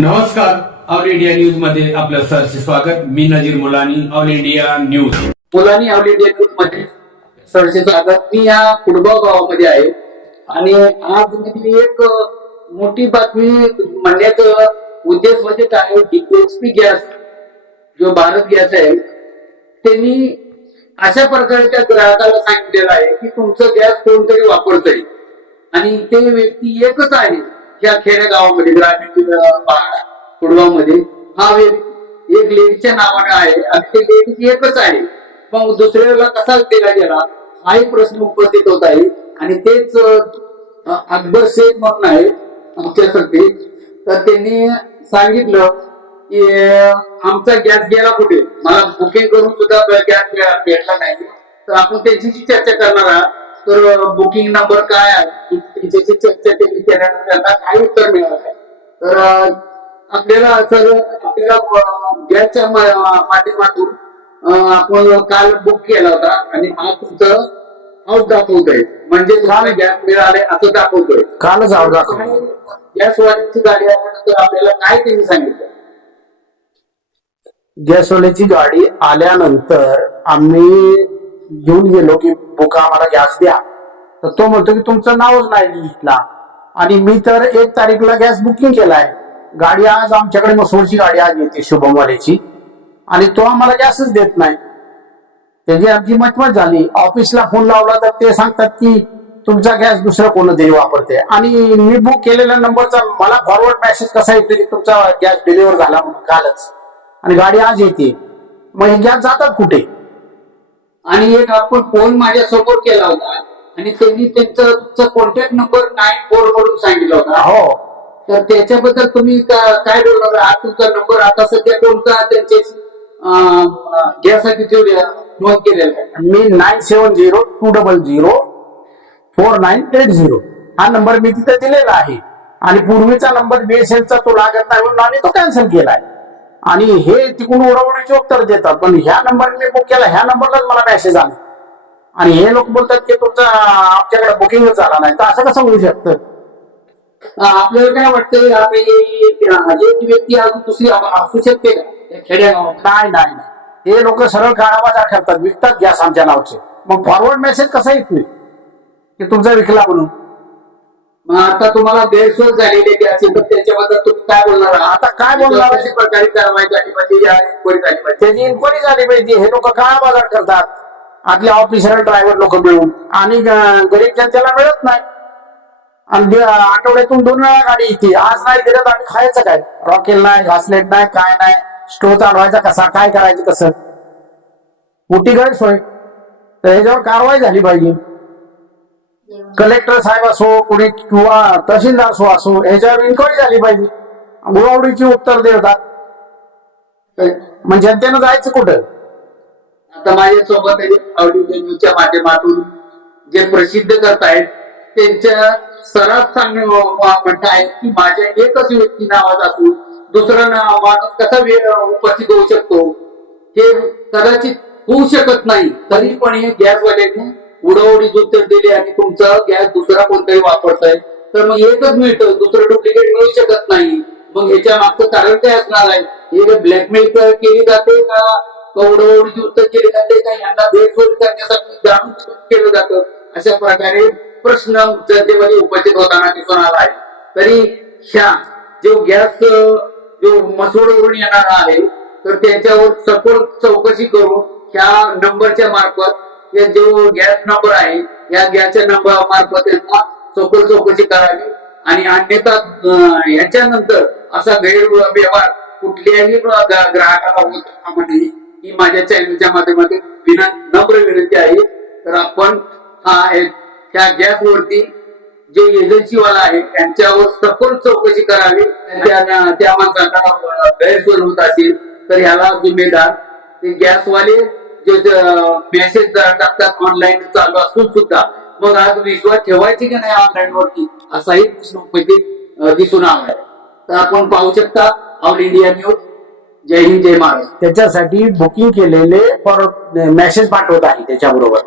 नमस्कार all India न्यूजमध्ये आपलं सरचे स्वागत. मी Nazir Mulani all India news. Mulani all India न्यूजमध्ये सरचे स्वागत. मी या कुडगाव गावामध्ये आहे आणि आज मी एक मोठी बातमी म्हणण्याचं उद्देश म्हणजे काय एचपी गॅस जो भारत गॅस आहे त्यांनी अशा प्रकारच्या ग्राहकाला सांगितलेलं आहे की तुमचं गॅस कोणतरी वापरतंय. आणि ते व्यक्ती एकच आहे. या खेडेगावामध्ये ग्रामीण कुडगावमध्ये हा एक एक लेडीच्या नावाने आहे आणि ते लेडीज एकच आहे. मग दुसऱ्याला कसा दिला गेला? हाही प्रश्न उपस्थित होत आहे. आणि तेच अकबर शेख म्हणून आहे आमच्यासाठी. तर त्यांनी सांगितलं की आमचा गॅस गेला कुठे? मला बुकिंग करून सुद्धा गॅस भेटला नाही. तर आपण त्यांच्याशी चर्चा करणार आहात. तर बुकिंग नंबर काय आहे? त्यांच्याशी चर्चा त्यांनी केल्यानंतर त्यांना काही उत्तर मिळालं नाही. तर आपल्याला सर आपल्याला गॅसच्या माध्यमातून आपण काल बुक केला होता आणि आज तुमचं आउट दाखवतोय. म्हणजे तुम्हाला गॅस मिळाले असं दाखवतोय. कालच आव दाखव गॅस वाढीची गाडी आल्यानंतर आपल्याला काय त्यांनी सांगितलं? गॅसवाल्याची गाडी आल्यानंतर आम्ही घेऊन गेलो की बुका आम्हाला गॅस द्या. तर तो म्हणतो की तुमचं नावच नाही लिस्टला आणि मी तर एक तारीखला गॅस बुकिंग केलाय. गाडी आज आमच्याकडे मसूरची गाडी आज येते शुभमवाल्याची आणि तो आम्हाला गॅसच देत नाही. त्याची आमची मचमच झाली. ऑफिसला फोन लावला तर ते सांगतात की तुमचा गॅस दुसरं कोणतरी वापरते आणि मी बुक केलेल्या नंबरचा मला फॉरवर्ड मेसेज कसा येतो की तुमचा गॅस डिलिव्हर झाला म्हणून कालच. आणि गाडी आज येते. मग हे गॅस जातात कुठे? आणि एक आपण फोन माझ्यासमोर केला होता. आणि त्यांनी त्यांचा तुमचा कॉन्टॅक्ट नंबर नाईन फोर म्हणून सांगितला होता. हो. तर त्याच्याबद्दल तुम्ही काय बोलणार हा तुमचा नंबर आता सध्या कोणता त्यांचे ठेवले नोंद केलेला आहे? मी nine seven zero two double zero four nine eight zero हा नंबर मी तिथे दिलेला आहे. आणि पूर्वीचा नंबर बीएसएनचा तो लागत नाही म्हणून आम्ही तो कॅन्सल केलाय आणि हे तिकडून उडवण्याचे उत्तर देतात. पण ह्या नंबरने मी बुक केला ह्या नंबरलाच मला मेसेज आला. आणि हे लोक बोलतात की तुमचा आमच्याकडे बुकिंगच झाला नाही. तर असं कसं होऊ शकतं? आपल्याला काय ही- ही व्यक्ती अजून दुसरी असू शकते का? या खेड्यागावात नाही नाही नाही. हे लोक सरळ काळाबाजार करतात विकतात गॅस आमच्या नावचे. मग फॉरवर्ड मेसेज कसा येतोय? की तुमचा विकला म्हणून? मग आता तुम्हाला गैरसोय झालेली तर त्याच्याबद्दल काय बोलणार आता काय बोलणार? कशा प्रकारे कारवाई झाली पाहिजे या inquiry झाली पाहिजे त्याची इन्क्वायरी झाली पाहिजे हे लोक काळा बाजार करतात? आपले ऑफिसर ड्रायव्हर लोक मिळून. आणि गरीब जनतेला मिळत नाही. आणि आठवड्यातून दोन वेळा गाडी येते. आज नाही दिलं तर आम्ही खायचं काय? रॉकेल नाही घासलेट नाही काय नाही? स्टोव चालवायचा कसा? काय करायचं कसं? मोठी गैरसोय तर ह्याच्यावर कारवाई झाली पाहिजे. कलेक्टर साहेब असो कोणी किंवा तहसीलदार असो असो ह्याच्यावर इन्क्वायरी झाली पाहिजे. उडवडीची उत्तर देतात मग म्हणजे जनतेनं जायचं कुठं? आता माझ्या सोबत माध्यमातून जे प्रसिद्ध करत आहेत त्यांच्या सरास सांगणे म्हणत आहे की माझ्या एकच व्यक्ती नावात असून दुसरा नाव माणूस कसा वेळ उपस्थित होऊ शकतो? हे कदाचित होऊ शकत नाही. तरी पण हे गॅसवाल्याने उडवडीच उत्तर दिले आणि तुमचा गॅस दुसरा कोणताही वापरताय. तर मग एकच मिळतं दुसरं डुप्लिकेट मिळू शकत नाही. मग ह्याच्या मागचं कारण काय असणार आहे? हे ब्लॅकमेल केली जाते का? कवडवडीची उत्तर केली जाते का? यांना भेटफोड करण्यासाठी जाणून केलं जातं? अशा प्रकारे प्रश्न जनतेमध्ये उपस्थित होताना दिसून आला आहे. तरी ह्या जो गॅस जो मसोडवरून येणार आहे तर त्यांच्यावर सखोल चौकशी करून ह्या नंबरच्या मार्फत या जो गॅस नंबर आहे या गॅसच्या नंबर मार्फत त्यांना सखोल चौकशी करावी. आणि अन्यथा ह्याच्यानंतर असा गैरव्यवहार कुठल्याही ग्राहकाला होत कामा ही माझ्या चॅनलच्या माध्यमातून विनंती नम्र विनंती आहे. तर आपण हा त्या गॅसवरती जे एजन्सीवाला आहे त्यांच्यावर सखोल चौकशी करावी. त्या माणसांना गैरसोय होत असेल तर ह्याला जिम्मेदार. ते गॅसवाले जे मेसेज टाकतात ऑनलाईन चालू असून सुद्धा मग आज विश्वास ठेवायचे की नाही ऑनलाईन वरती? असाही प्रश्न उपस्थित दिसून आला आहे. तर आपण पाहू शकता ऑल इंडिया न्यूज जय हिंद जय महाराष्ट्र. त्याच्यासाठी बुकिंग केलेले पर मेसेज पाठवत आहे त्याच्याबरोबर.